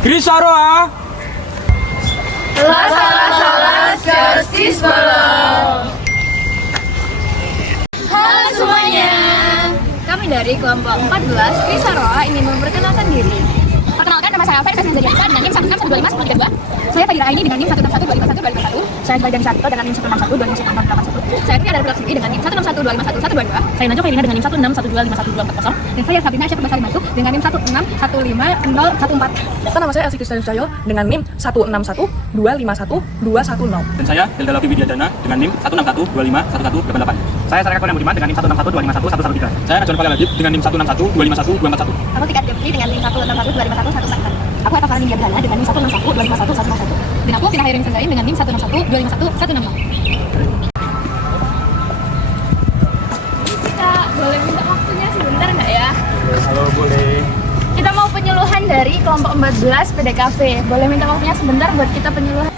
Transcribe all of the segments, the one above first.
Grisaro Salah justice belum. Halo semuanya. Kami dari kelompok 14 Grisaro ingin memperkenalkan diri. Perkenalkan, nama saya Faiza Nizariansa dengan NIM 161251032. Saya Fadila Aini dengan NIM 161251251. Saya Baidan Sarto dengan NIM 161261681. Saya Pria dari Pelak Sendiri dengan NIM 161251122. Saya Najwa Kairina dengan NIM 161251240. Dan saya Sabrina Syafir Basari Bantu dengan NIM 1615014. Nama saya Elsie Kristiani Sucahyo dengan NIM 161251210. dan saya Hilda Lavi Widyadana dengan NIM 161251188. Saya Sarika Kurnia Budiman dengan NIM 161251113. Saya Najwa Nurul Labib dengan NIM 161251241. Aku Tika Jepri dengan NIM 161251144. Aku Eva Farani Diabdana dengan NIM 161251111. Dan aku Vina Hayrin Sandain dengan NIM 161251116. Kak, boleh minta waktunya sebentar nggak ya? Halo, boleh. Kita mau penyuluhan dari kelompok 14 PDKV. Boleh minta waktunya sebentar buat kita penyuluhan?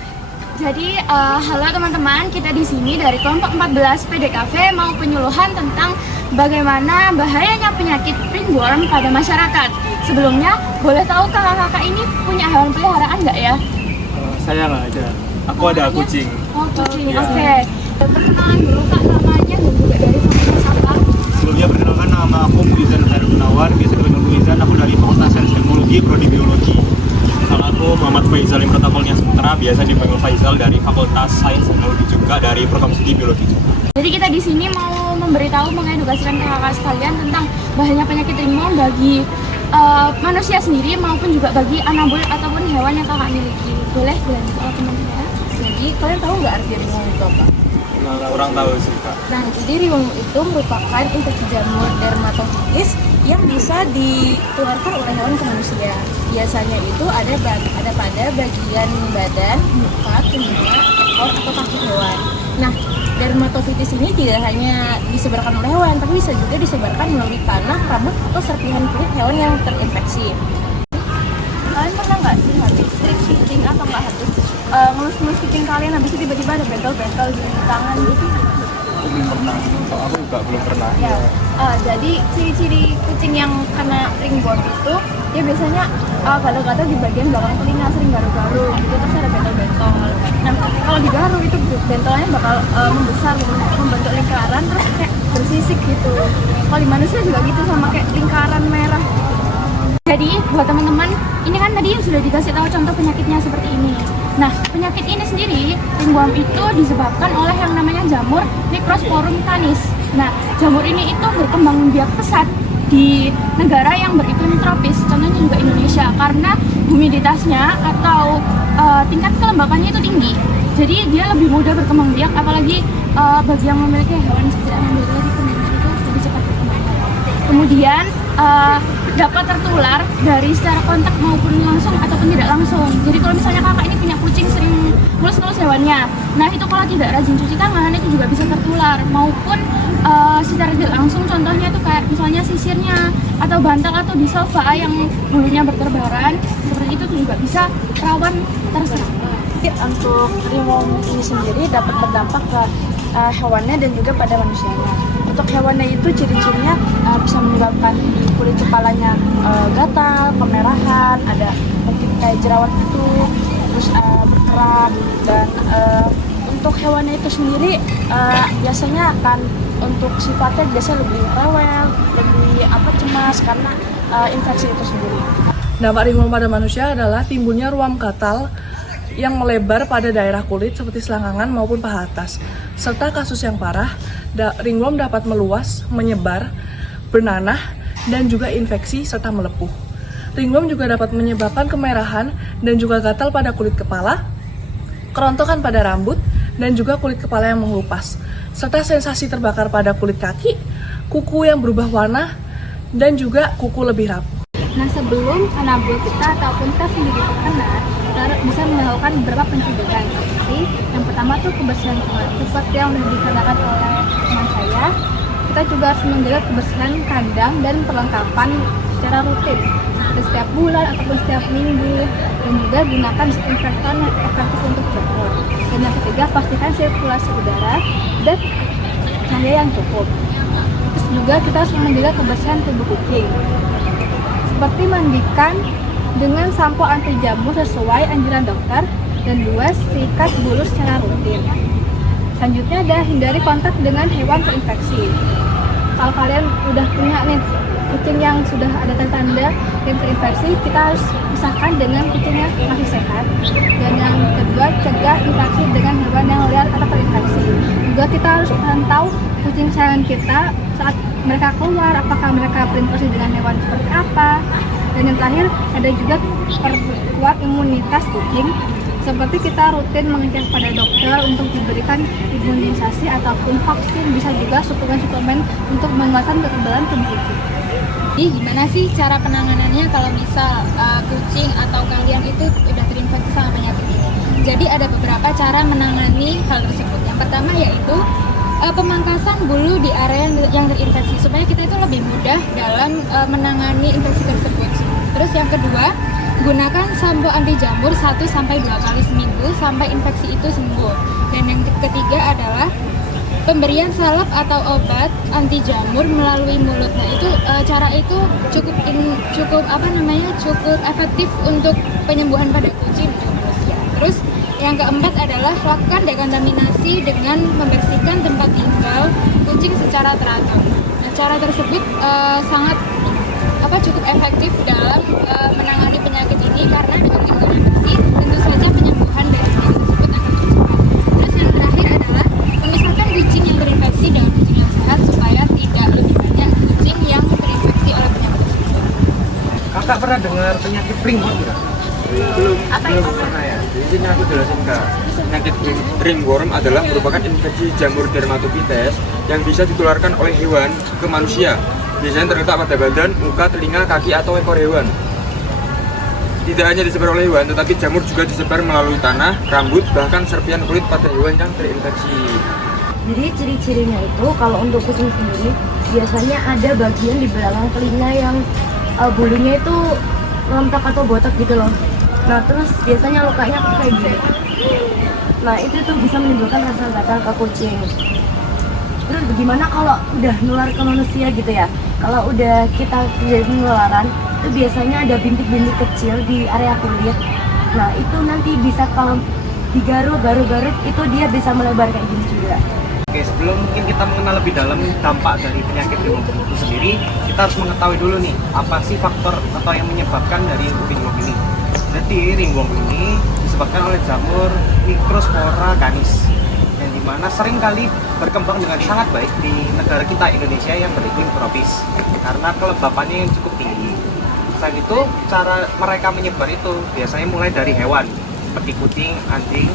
Jadi, halo teman-teman, kita di sini dari kelompok 14 PDKV mau penyuluhan tentang bagaimana bahayanya penyakit ringworm pada masyarakat. Sebelumnya, boleh tahu kakak-kakak ini punya hewan peliharaan nggak ya? Saya nggak ada. Aku ada kucing. Oh, kucing. Iya. Oke. Perkenalan dulu kak namanya dan juga dari fakultas apa? Sebelumnya perkenalkan, nama aku Muizan Khairul Gunawan, biasa dipanggil Muizan. Aku dari Fakultas Sains Teknologi, Prodi Biologi. Kalau aku Muhammad Faizal yang protokolnya sementara, biasa dipanggil Faizal dari Fakultas Sains Teknologi juga dari Program Studi Biologi juga. Jadi kita di sini mau memberitahu, mengedukasikan kakak sekalian tentang bahayanya penyakit ringworm bagi manusia sendiri maupun juga bagi anabul ataupun hewan yang kakak miliki. Boleh dilanjut oleh teman-teman. Jadi kalian tahu nggak arti ringworm itu apa? Kurang tahu sih, Kak. Nah, jadi ringworm itu merupakan infeksi jamur dermatofitis yang bisa ditularkan oleh hewan ke manusia. Biasanya itu ada pada bagian badan, muka, telinga, ekor atau kaki hewan. Nah, dermatofitis ini tidak hanya disebarkan oleh hewan, tapi bisa juga disebarkan melalui tanah, rambut, atau serpihan kulit hewan yang terinfeksi. Kalian pernah nggak sih habis trik kucing atau nggak habis ngelus-ngelus kucing kalian habis itu tiba-tiba ada bentel-bentel di tangan gitu? Belum pernah. Kalau aku juga belum pernah. Ya. Jadi ciri-ciri kucing yang kena ringworm itu dia biasanya gatal-gatal di bagian belakang telinga, sering garuk-garuk gitu, terus ada bentol-bentol. Nah, kalau digaruk itu bentolnya bakal membesar gitu, membentuk lingkaran terus kayak bersisik gitu. Kalau di manusia juga gitu, sama kayak lingkaran merah gitu. Jadi buat teman-teman, ini kan tadi sudah dikasih tahu contoh penyakitnya seperti ini. Nah, penyakit ini sendiri, ringworm itu disebabkan oleh yang namanya jamur Microsporum canis. Nah, jamur ini itu berkembang biak pesat di negara yang beriklim tropis, contohnya juga Indonesia, karena humiditasnya atau tingkat kelembapannya itu tinggi. Jadi dia lebih mudah berkembang biak, apalagi bagi yang memiliki hewan seperti ayam betina itu lebih cepat berkembang biak. Kemudian dapat tertular dari secara kontak maupun langsung ataupun tidak langsung. Jadi kalau misalnya kakak ini punya kucing sering ngelus-ngelus hewannya, nah itu kalau tidak rajin cuci tangan itu juga bisa tertular, maupun secara tidak langsung, contohnya itu kayak misalnya sisirnya atau bantal atau di sofa yang bulunya berterbaran seperti itu juga bisa rawan terserang. Untuk ringworm ini sendiri dapat berdampak ke hewannya dan juga pada manusianya. Untuk hewannya itu ciri-cirinya bisa menyebabkan kulit kepalanya gatal, kemerahan, ada mungkin kayak jerawat gitu, terus berkerak. Dan untuk hewannya itu sendiri biasanya akan untuk sifatnya biasa lebih rewel, lebih cemas karena infeksi itu sendiri. Dampak ringworm pada manusia adalah timbulnya ruam gatal yang melebar pada daerah kulit seperti selangkangan maupun paha atas. Serta kasus yang parah, ringworm dapat meluas, menyebar, bernanah, dan juga infeksi serta melepuh. Ringworm juga dapat menyebabkan kemerahan dan juga gatal pada kulit kepala, kerontokan pada rambut, dan juga kulit kepala yang mengelupas, serta sensasi terbakar pada kulit kaki, kuku yang berubah warna, dan juga kuku lebih rapuh. Nah, sebelum anabul kita ataupun kita sendiri terkena, kita bisa melakukan beberapa pencegahan. Seperti yang pertama tuh kebersihan kulit, seperti yang sudah dikatakan oleh teman saya. Kita juga harus menjaga kebersihan kandang dan perlengkapan secara rutin, seperti setiap bulan ataupun setiap minggu, dan juga gunakan disinfektan yang efektif untuk jamur. Dan yang ketiga, pastikan sirkulasi udara dan cahaya yang cukup. Terus juga kita harus menjaga kebersihan tubuh kucing, seperti mandikan dengan sampo anti jamur sesuai anjuran dokter. Dan 2, sikat bulu secara rutin. Selanjutnya ada hindari kontak dengan hewan terinfeksi. Kalau kalian udah punya nih kucing yang sudah ada tanda-tanda yang terinfeksi, kita harus pisahkan dengan kucing yang masih sehat. Dan yang kedua, cegah interaksi dengan hewan yang liar atau terinfeksi. Juga kita harus pantau kucing kesayangan kita saat mereka keluar, apakah mereka berinteraksi dengan hewan seperti apa. Dan yang terakhir, ada juga perkuat imunitas kucing, seperti kita rutin mengecek pada dokter untuk diberikan imunisasi ataupun vaksin, bisa juga suplemen-suplemen untuk menguatkan kekebalan tubuh kucing. Jadi gimana sih cara penanganannya kalau misal kucing atau kalian itu udah terinfeksi sama penyakit ini? Jadi ada beberapa cara menangani hal tersebut. Yang pertama yaitu pemangkasan bulu di area yang terinfeksi supaya kita itu lebih mudah dalam menangani infeksi tersebut. Terus yang kedua, gunakan sampo anti jamur 1-2 kali seminggu sampai infeksi itu sembuh. Dan yang ketiga adalah pemberian salep atau obat anti jamur melalui mulut. Nah itu cara itu cukup efektif untuk penyembuhan pada kucing dan manusia. Terus yang keempat adalah lakukan dekontaminasi dengan membersihkan tempat tinggal kucing secara teratur. Nah cara tersebut sangat cukup efektif dalam menangani penyakit ini karena dengan dekontaminasi tentu saja penyembuhan dari penyakit tersebut akan lebih cepat. Terus yang terakhir adalah memisahkan kucing yang terinfeksi dengan kucing yang sehat supaya tidak lebih banyak kucing yang terinfeksi oleh penyakit tersebut. Kakak pernah dengar penyakit ringworm nggak? Belum pernah ya. Di sini aku jelasin Kak. Penyakit ringworm adalah merupakan infeksi jamur dermatopites yang bisa ditularkan oleh hewan ke manusia. Biasanya terletak pada badan, muka, telinga, kaki, atau ekor hewan. Tidak hanya disebar oleh hewan, tetapi jamur juga disebar melalui tanah, rambut, bahkan serpihan kulit pada hewan yang terinfeksi. Jadi ciri-cirinya itu kalau untuk kucing sendiri biasanya ada bagian di belakang telinga yang bulunya itu rontok atau botak gitu loh. Nah terus biasanya lukanya tuh kayak gini. Nah itu tuh bisa menimbulkan rasa gatal ke kucing. Terus bagaimana kalau udah nular ke manusia gitu ya? Kalau udah kita terjadi penularan, itu biasanya ada bintik-bintik kecil di area kulit. Nah itu nanti bisa kalau digaruk-garuk itu dia bisa melebar kayak gini juga. Oke, sebelum mungkin kita mengenal lebih dalam dampak dari penyakit ringworm itu sendiri, kita harus mengetahui dulu nih, apa sih faktor atau yang menyebabkan dari ringworm ini. Jadi ringworm ini disebabkan oleh jamur Microspora canis, yang dimana seringkali berkembang dengan sangat baik di negara kita Indonesia yang beriklim tropis karena kelembapannya yang cukup tinggi. Selain itu, cara mereka menyebar itu biasanya mulai dari hewan seperti kucing, anjing,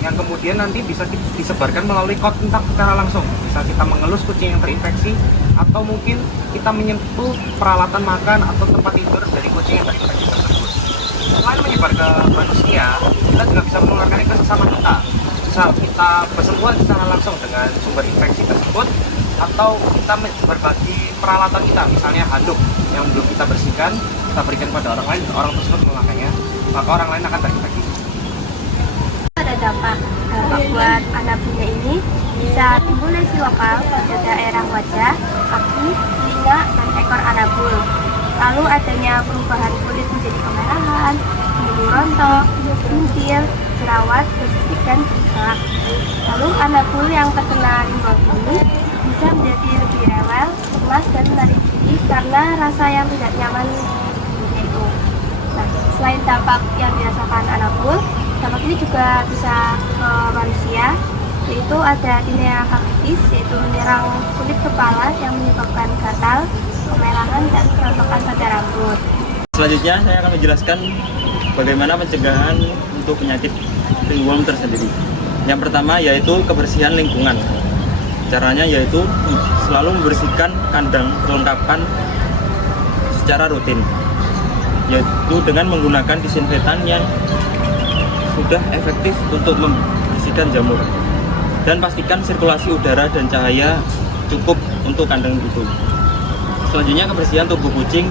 yang kemudian nanti bisa disebarkan melalui kontak secara langsung. Bisa kita mengelus kucing yang terinfeksi, atau mungkin kita menyentuh peralatan makan atau tempat tidur dari kucing yang terinfeksi tersebut. Selain menyebar ke manusia, kita juga bisa menularkan ke sesama kita. Misal kita bersentuhan secara langsung dengan sumber infeksi tersebut, atau kita berbagi peralatan kita, misalnya handuk yang belum kita bersihkan, kita berikan pada orang lain, orang tersebut memakainya, maka orang lain akan terinfeksi. Ada dampak buat anak punya ini bisa timbul lesi lokal pada daerah wajah, kaki, telinga, dan ekor anabul. Lalu adanya perubahan kulit menjadi kemerahan, bulu rontok, bintil, jerawat, bersisik, dan bengkak. Lalu anabul yang terkena ringworm ini bisa menjadi lebih rewel, cemas, dan menarik diri karena rasa yang tidak nyaman itu. Nah, selain dampak yang dirasakan anabul, dampak ini juga bisa ke manusia, yaitu ada tinea facitis, yaitu menyerang kulit kepala yang menyebabkan gatal, kemerahan, dan kerontokan pada rambut. Selanjutnya saya akan menjelaskan bagaimana pencegahan untuk penyakit ringworm tersendiri. Yang pertama yaitu kebersihan lingkungan. Caranya yaitu selalu membersihkan kandang perlengkapan secara rutin, yaitu dengan menggunakan disinfektan yang sudah efektif untuk membersihkan jamur, dan pastikan sirkulasi udara dan cahaya cukup untuk kandang itu. Selanjutnya kebersihan tubuh kucing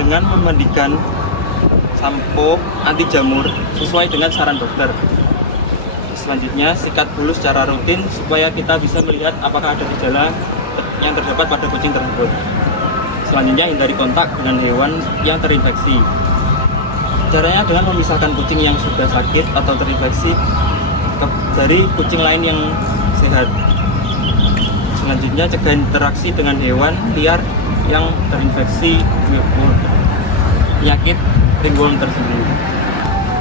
dengan memandikan sampo anti jamur sesuai dengan saran dokter. Selanjutnya sikat bulu secara rutin supaya kita bisa melihat apakah ada gejala yang terdapat pada kucing tersebut. Selanjutnya hindari kontak dengan hewan yang terinfeksi. Caranya dengan memisahkan kucing yang sudah sakit atau terinfeksi dari kucing lain yang sehat. Selanjutnya, cegah interaksi dengan hewan liar yang terinfeksi penyakit ringworm tersebut.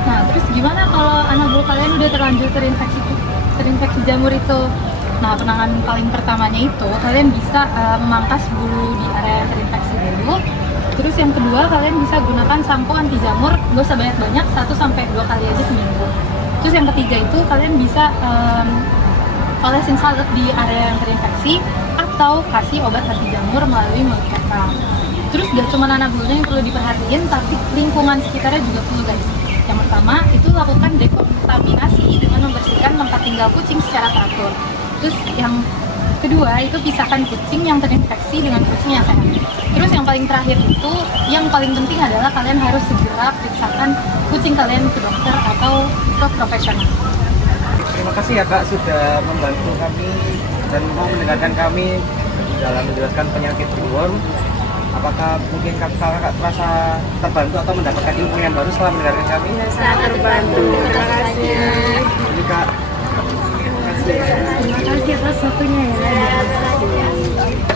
Nah, terus gimana kalau anak buah kalian udah terlanjur terinfeksi jamur itu? Nah, penanganan paling pertamanya itu kalian bisa memangkas bulu di area yang terinfeksi dulu. Terus yang kedua, kalian bisa gunakan sampo anti jamur, nggak usah banyak-banyak, 1-2 kali aja seminggu. Terus yang ketiga itu kalian bisa olesin salep di area yang terinfeksi atau kasih obat anti jamur melalui mulut kata. Terus gak cuma anak buahnya yang perlu diperhatiin, tapi lingkungan sekitarnya juga perlu, guys. Yang pertama itu lakukan dekontaminasi dengan membersihkan tempat tinggal kucing secara teratur. Terus yang kedua itu pisahkan kucing yang terinfeksi dengan kucing yang sehat. Terus yang paling terakhir itu, yang paling penting adalah kalian harus segera periksakan kucing kalian ke dokter atau ke profesional. Terima kasih ya Kak sudah membantu kami dan mau mendengarkan kami dalam menjelaskan penyakit ringworm. Apakah mungkin kakak terasa terbantu atau mendapatkan ilmu yang baru setelah mendengarkan kami? Sangat terbantu. Terima kasih. Jadi Kak, Terima kasih atas waktunya ya.